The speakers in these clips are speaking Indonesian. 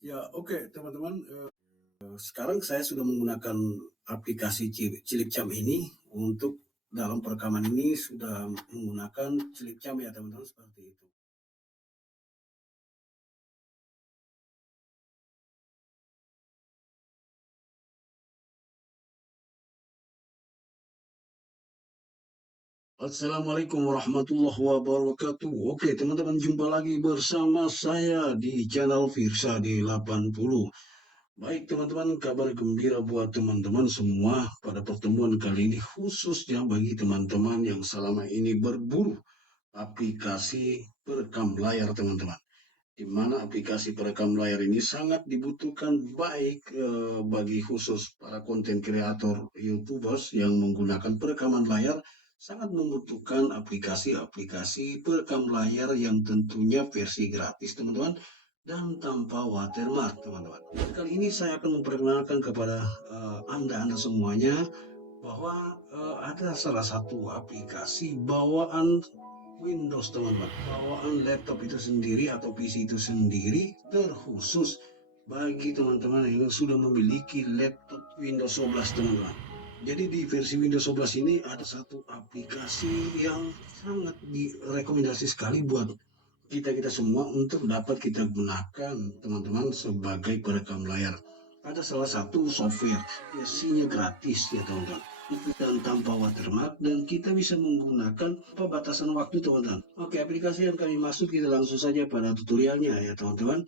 Ya, oke, teman-teman. Sekarang saya sudah menggunakan aplikasi Cilikcam ini untuk dalam perekaman ini sudah menggunakan Cilikcam ya teman-teman, seperti itu. Assalamualaikum warahmatullahi wabarakatuh. Oke teman-teman, jumpa lagi bersama saya di channel Firsa di 80. Baik teman-teman, kabar gembira buat teman-teman semua pada pertemuan kali ini, khususnya bagi teman-teman yang selama ini berburu aplikasi perekam layar teman-teman. Di mana aplikasi perekam layar ini sangat dibutuhkan baik bagi khusus para konten kreator YouTubers yang menggunakan perekaman layar, sangat membutuhkan aplikasi-aplikasi perekam layar yang tentunya versi gratis teman-teman dan tanpa watermark teman-teman. Kali ini saya akan memperkenalkan kepada anda semuanya bahwa ada salah satu aplikasi bawaan Windows teman-teman, bawaan laptop itu sendiri atau PC itu sendiri terkhusus bagi teman-teman yang sudah memiliki laptop Windows 11 teman-teman. Jadi di versi Windows 11 ini ada satu aplikasi yang sangat direkomendasi sekali buat kita semua untuk dapat kita gunakan teman-teman sebagai perekam layar. Ada salah satu software versinya gratis ya teman-teman, dan tanpa watermark, dan kita bisa menggunakan pembatasan waktu teman-teman. Oke, aplikasi yang kami maksud, kita langsung saja pada tutorialnya ya teman-teman.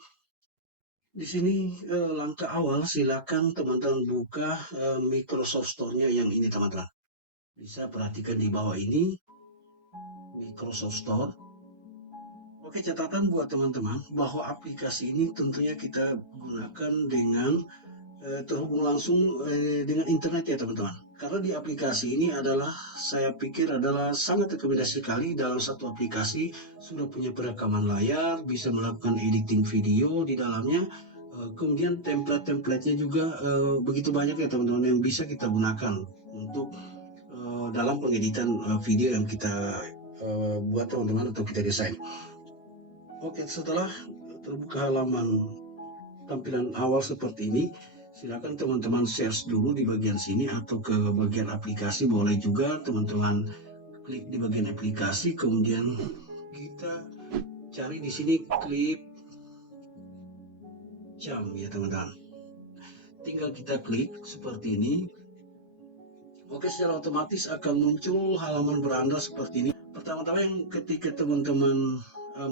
Di sini langkah awal, silakan teman-teman buka Microsoft Store-nya yang ini teman-teman. Bisa perhatikan di bawah ini Microsoft Store. Oke, catatan buat teman-teman bahwa aplikasi ini tentunya kita gunakan dengan terhubung langsung dengan internet ya teman-teman. Karena di aplikasi ini adalah, saya pikir adalah sangat rekomendasi sekali. Dalam satu aplikasi sudah punya perekaman layar, bisa melakukan editing video di dalamnya. Kemudian template-templatenya juga begitu banyak ya teman-teman yang bisa kita gunakan untuk dalam pengeditan video yang kita buat teman-teman atau kita desain. Oke, setelah terbuka halaman tampilan awal seperti ini, silakan teman-teman search dulu di bagian sini atau ke bagian aplikasi, boleh juga teman-teman klik di bagian aplikasi, kemudian kita cari di sini klip jam ya teman-teman. Tinggal kita klik seperti ini. Oke, secara otomatis akan muncul halaman beranda seperti ini. Pertama-tama yang ketika teman-teman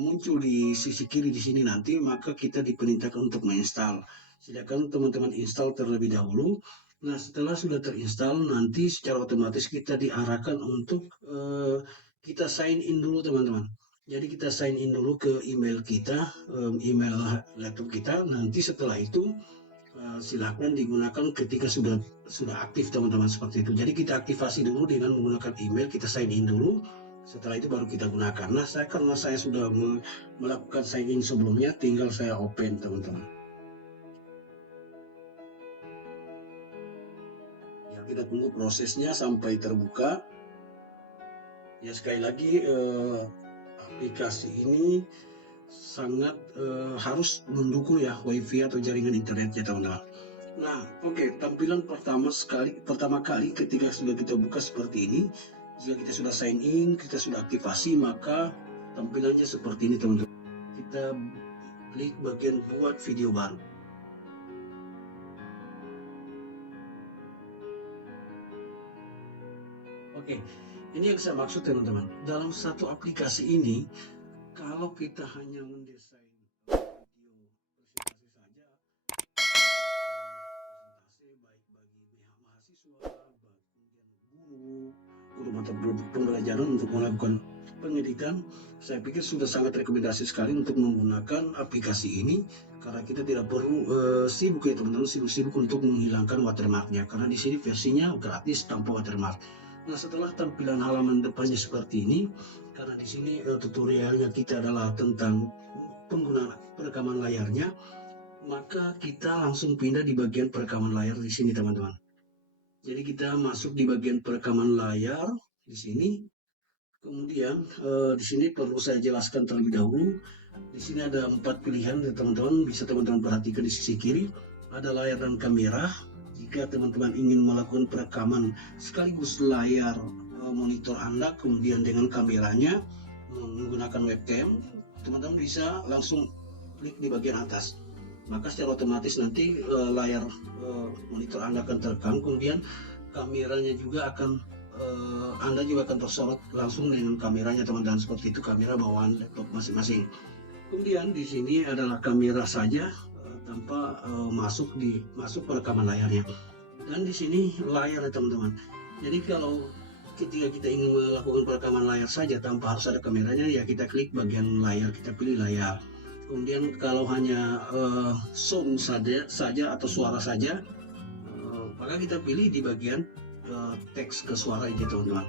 muncul di sisi kiri di sini nanti, maka kita diperintahkan untuk menginstal. Silakan teman-teman install terlebih dahulu. Nah, setelah sudah terinstall, nanti secara otomatis kita diarahkan untuk kita sign in dulu teman-teman. Jadi kita sign in dulu ke email kita, email laptop kita. Nanti setelah itu silakan digunakan ketika sudah aktif teman-teman, seperti itu. Jadi kita aktifasi dulu dengan menggunakan email, kita sign in dulu. Setelah itu baru kita gunakan. Nah, karena saya sudah melakukan sign in sebelumnya, tinggal saya open teman-teman. Ya, kita tunggu prosesnya sampai terbuka. Ya, sekali lagi aplikasi ini sangat harus mendukung ya wifi atau jaringan internetnya teman-teman. Nah, oke, tampilan pertama kali ketika sudah kita buka seperti ini. Jika kita sudah sign in, kita sudah aktifasi, maka tampilannya seperti ini teman-teman. Kita klik bagian buat video baru. Oke, ini yang saya maksud teman-teman. Dalam satu aplikasi ini, kalau kita hanya mendesain video presentasi saja, presentasi baik bagi mahasiswa, kemudian guru mata pembelajaran untuk melakukan pengeditan, saya pikir sudah sangat rekomendasi sekali untuk menggunakan aplikasi ini, karena kita tidak perlu sibuk ya teman-teman, sibuk untuk menghilangkan watermarknya, karena di sini versinya gratis tanpa watermark. Nah, setelah tampilan halaman depannya seperti ini, karena di sini tutorialnya kita adalah tentang penggunaan perekaman layarnya, maka kita langsung pindah di bagian perekaman layar di sini teman-teman. Jadi kita masuk di bagian perekaman layar di sini. Kemudian di sini perlu saya jelaskan terlebih dahulu. Di sini ada 4 pilihan ya teman-teman, bisa teman-teman perhatikan di sisi kiri. Ada layar dan kamera. Jika teman-teman ingin melakukan perekaman sekaligus layar monitor Anda, kemudian dengan kameranya menggunakan webcam, teman-teman bisa langsung klik di bagian atas. Maka secara otomatis nanti layar monitor Anda akan terekam, kemudian kameranya juga akan Anda juga akan tersorot langsung dengan kameranya teman-teman, seperti itu kamera bawaan laptop masing-masing. Kemudian di sini adalah kamera saja tanpa masuk perekaman layarnya. Dan di sini layar ya teman-teman. Jadi kalau ketika kita ingin melakukan perekaman layar saja tanpa harus ada kameranya, ya kita klik bagian layar, kita pilih layar. Kemudian kalau hanya sound saja atau suara saja, maka kita pilih di bagian teks ke suara ini teman-teman.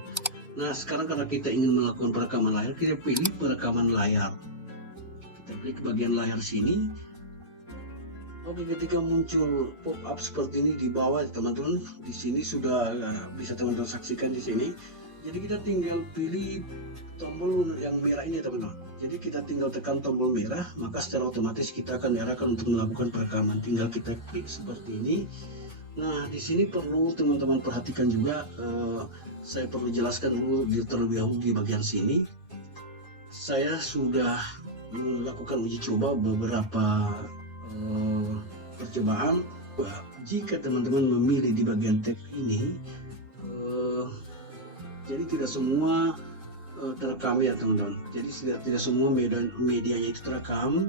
Nah sekarang karena kita ingin melakukan perekaman layar, kita pilih perekaman layar. Kita klik bagian layar sini. Oke, ketika muncul pop up seperti ini di bawah teman-teman, di sini sudah bisa teman-teman saksikan di sini. Jadi kita tinggal pilih tombol yang merah ini teman-teman. Jadi kita tinggal tekan tombol merah, maka secara otomatis kita akan diarahkan untuk melakukan perekaman. Tinggal kita klik seperti ini. Nah, di sini perlu teman-teman perhatikan juga, saya perlu jelaskan dulu terlebih dahulu di bagian sini. Saya sudah melakukan uji coba beberapa percobaan. Jika teman-teman memilih di bagian tab ini, jadi tidak semua terekam ya teman-teman. Jadi tidak semua medianya itu terekam.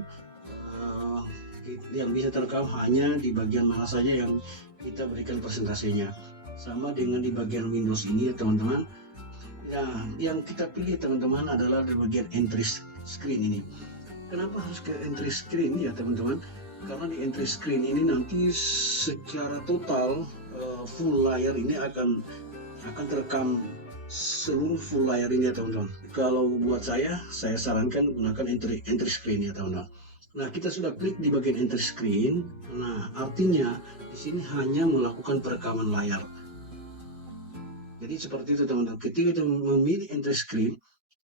Yang bisa terekam hanya di bagian mana saja yang kita berikan presentasinya. Sama dengan di bagian Windows ini ya teman-teman. Nah, yang kita pilih teman-teman adalah di bagian entry screen ini. Kenapa harus ke entry screen ya teman-teman? Karena di entry screen ini nanti secara total full layar ini akan terekam seluruh full layar ini ya teman-teman. Kalau buat saya sarankan gunakan entry screen ya teman-teman. Nah, kita sudah klik di bagian entry screen. Nah, artinya di sini hanya melakukan perekaman layar. Jadi seperti itu teman-teman. Ketika kita memilih entry screen,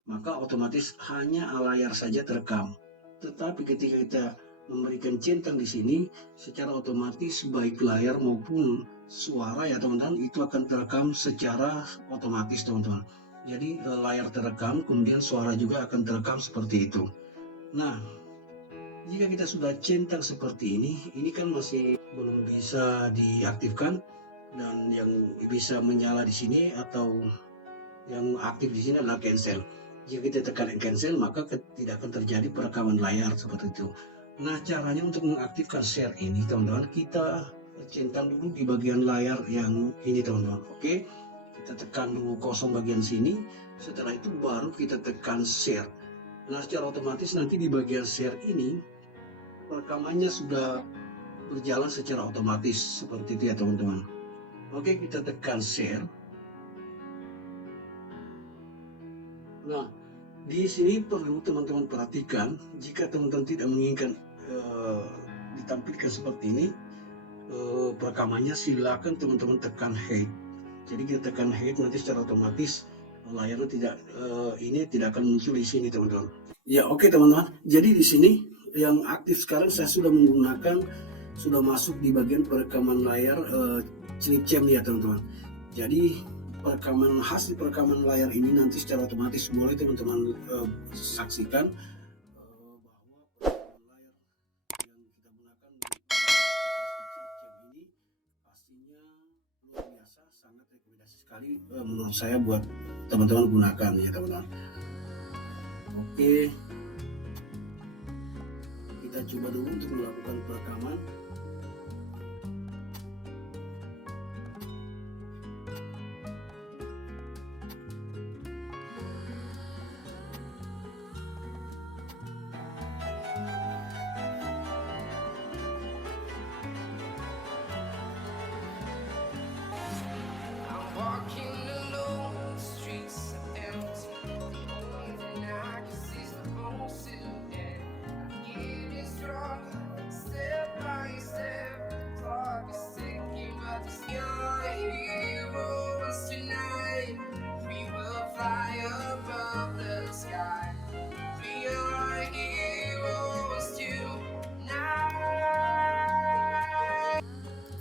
maka otomatis hanya layar saja terekam. Tetapi ketika kita memberikan centang di sini, secara otomatis baik layar maupun suara ya teman-teman itu akan terekam secara otomatis teman-teman. Jadi layar terekam, kemudian suara juga akan terekam seperti itu. Nah, jika kita sudah centang seperti ini kan masih belum bisa diaktifkan, dan yang bisa menyala di sini atau yang aktif di sini adalah cancel. Jika kita tekan cancel, maka tidak akan terjadi perekaman layar seperti itu. Nah, caranya untuk mengaktifkan share ini teman-teman, kita centang dulu di bagian layar yang ini teman-teman. Oke, kita tekan dulu kosong bagian sini. Setelah itu baru kita tekan share. Nah, secara otomatis nanti di bagian share ini rekamannya sudah berjalan secara otomatis seperti itu ya teman-teman. Oke, kita tekan share. Nah, di sini perlu teman-teman perhatikan, jika teman-teman tidak menginginkan ditampilkan seperti ini perekamannya, silakan teman-teman tekan hide. Jadi kita tekan hide, nanti secara otomatis layarnya tidak akan muncul di sini teman-teman. Ya, oke teman-teman. Jadi di sini yang aktif sekarang saya sudah masuk di bagian perekaman layar Clipchamp ya teman-teman. Jadi hasil perekaman layar ini nanti secara otomatis boleh teman-teman saksikan bahwa perekaman layar yang kita gunakan di Clipchamp ini pastinya luar biasa, sangat rekomendasi sekali menurut saya buat teman-teman gunakan ya teman-teman. Oke, kita coba dulu untuk melakukan perekaman.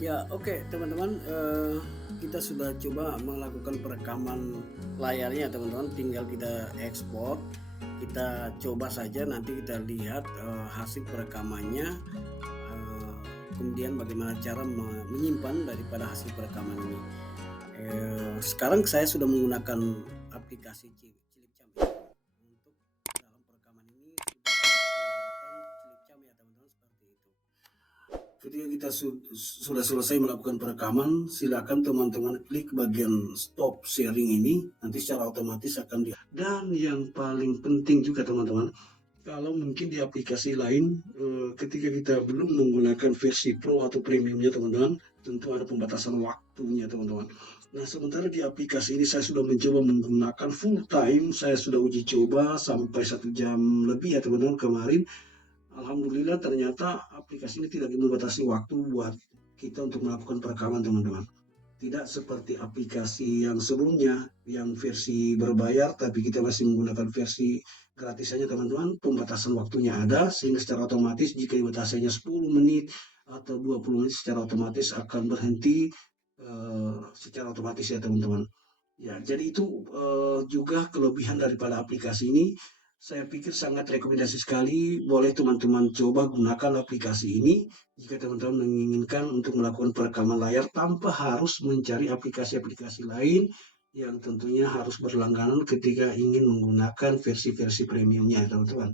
Ya, oke, teman-teman, kita sudah coba melakukan perekaman layarnya, teman-teman. Tinggal kita ekspor, kita coba saja, nanti kita lihat hasil perekamannya, kemudian bagaimana cara menyimpan daripada hasil perekaman ini. Sekarang saya sudah menggunakan aplikasi Cilipcam untuk dalam perekaman ini, sudah menggunakan Cilipcam ya, teman-teman, seperti itu. Ketika kita sudah selesai melakukan perekaman, silakan teman-teman klik bagian stop sharing ini, nanti secara otomatis akan dan yang paling penting juga, teman-teman, kalau mungkin di aplikasi lain, ketika kita belum menggunakan versi Pro atau Premiumnya, teman-teman, tentu ada pembatasan waktunya, teman-teman. Nah, sementara di aplikasi ini saya sudah mencoba menggunakan full time, saya sudah uji coba sampai 1 jam lebih ya, teman-teman, kemarin. Alhamdulillah ternyata aplikasi ini tidak membatasi waktu buat kita untuk melakukan perekaman, teman-teman. Tidak seperti aplikasi yang sebelumnya, yang versi berbayar, tapi kita masih menggunakan versi gratis saja, teman-teman. Pembatasan waktunya ada, sehingga secara otomatis jika dibatasinya 10 menit atau 20 menit, secara otomatis akan berhenti secara otomatis ya, teman-teman. Ya, jadi itu juga kelebihan daripada aplikasi ini. Saya pikir sangat rekomendasi sekali. Boleh teman-teman coba gunakan aplikasi ini jika teman-teman menginginkan untuk melakukan perekaman layar tanpa harus mencari aplikasi-aplikasi lain yang tentunya harus berlangganan ketika ingin menggunakan versi-versi premiumnya, teman-teman.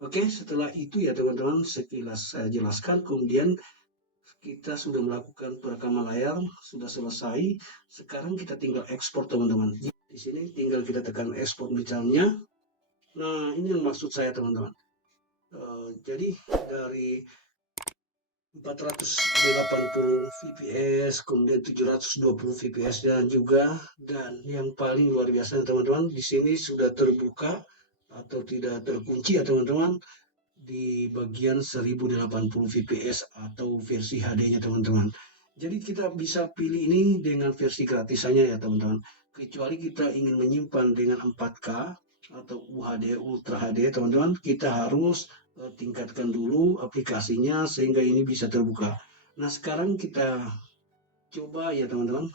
Oke, setelah itu ya, teman-teman, sekilas saya jelaskan. Kemudian kita sudah melakukan perekaman layar, sudah selesai. Sekarang kita tinggal ekspor, teman-teman. Di sini tinggal kita tekan ekspor misalnya. Nah, ini yang maksud saya, teman-teman. Jadi dari 480 fps, kemudian 720 fps, dan yang paling luar biasa, teman-teman, di sini sudah terbuka atau tidak terkunci ya, teman-teman, di bagian 1080 fps atau versi HD-nya, teman-teman. Jadi kita bisa pilih ini dengan versi gratisannya ya, teman-teman. Kecuali kita ingin menyimpan dengan 4K atau UHD Ultra HD, teman-teman, kita harus tingkatkan dulu aplikasinya sehingga ini bisa terbuka. Nah, sekarang kita coba ya, teman-teman.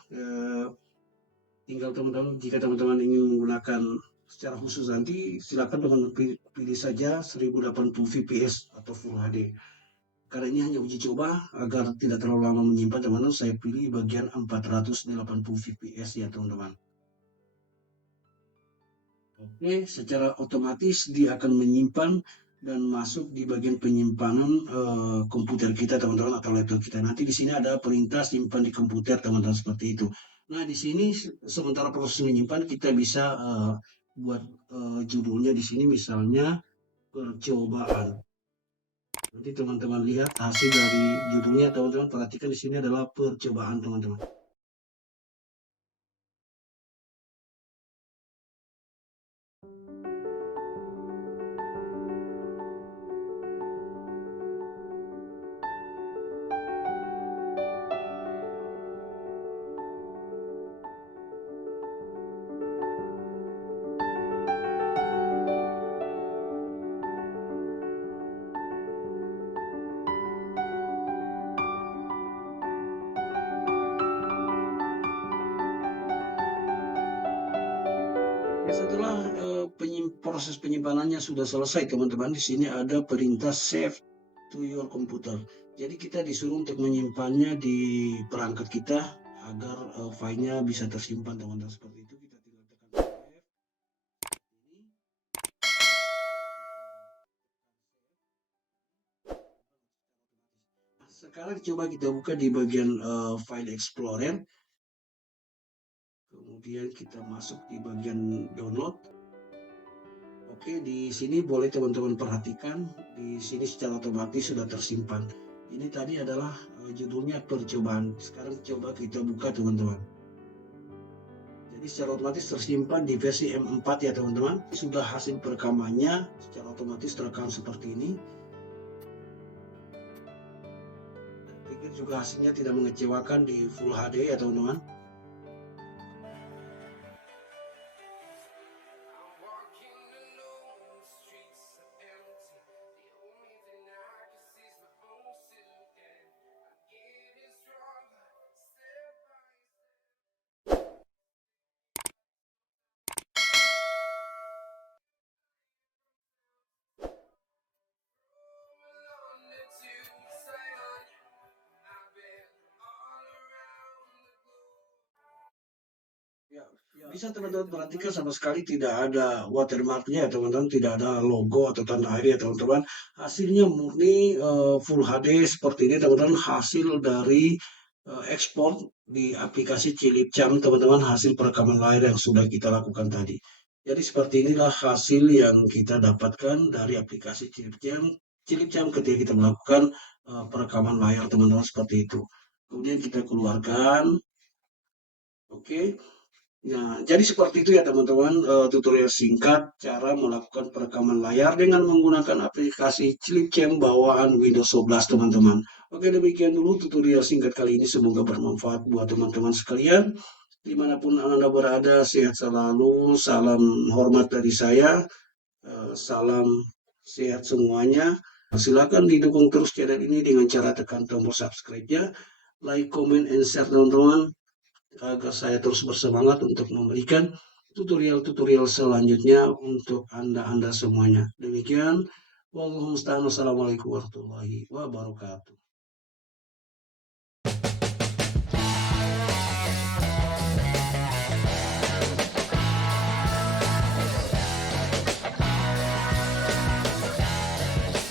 Tinggal teman-teman, jika teman-teman ingin menggunakan secara khusus nanti, silakan teman-teman pilih saja 1080 fps atau Full HD. Karena ini hanya uji coba agar tidak terlalu lama menyimpan, teman-teman, saya pilih bagian 480 fps ya, teman-teman. Oke, secara otomatis dia akan menyimpan dan masuk di bagian penyimpanan komputer kita, teman-teman, atau laptop kita. Nanti di sini ada perintah simpan di komputer, teman-teman, seperti itu. Nah, di sini sementara proses menyimpan kita bisa buat judulnya di sini misalnya percobaan. Nanti teman-teman lihat hasil dari judulnya, teman-teman perhatikan di sini adalah percobaan, teman-teman. Setelah proses penyimpanannya sudah selesai, teman-teman, di sini ada perintah save to your computer. Jadi kita disuruh untuk menyimpannya di perangkat kita agar filenya bisa tersimpan, teman-teman, seperti itu. Kita tinggal tekan save. Sekarang coba kita buka di bagian file explorer. Kemudian kita masuk di bagian download. Oke, di sini boleh teman-teman perhatikan, di sini secara otomatis sudah tersimpan. Ini tadi adalah judulnya percobaan. Sekarang coba kita buka, teman-teman. Jadi secara otomatis tersimpan di versi M4 ya, teman-teman. Sudah hasil perekamannya secara otomatis terekam seperti ini. Saya pikir juga hasilnya tidak mengecewakan di Full HD ya, teman-teman. Bisa teman-teman perhatikan sama sekali tidak ada watermarknya ya teman-teman, tidak ada logo atau tanda air ya teman-teman. Hasilnya murni Full HD seperti ini teman-teman, hasil dari ekspor di aplikasi Cilipcam teman-teman, hasil perekaman layar yang sudah kita lakukan tadi. Jadi seperti inilah hasil yang kita dapatkan dari aplikasi Cilipcam, Cilipcam ketika kita melakukan perekaman layar teman-teman seperti itu. Kemudian kita keluarkan, oke. Nah, jadi seperti itu ya teman-teman, tutorial singkat cara melakukan perekaman layar dengan menggunakan aplikasi Clipcam bawaan Windows 11 teman-teman. Oke, demikian dulu tutorial singkat kali ini. Semoga bermanfaat buat teman-teman sekalian. Dimanapun Anda berada, sehat selalu. Salam hormat dari saya. Salam sehat semuanya. Silakan didukung terus channel ini dengan cara tekan tombol subscribe-nya, like, comment, and share teman-teman agar saya terus bersemangat untuk memberikan tutorial-tutorial selanjutnya untuk Anda semuanya. Demikian, wassalamualaikum warahmatullahi wabarakatuh.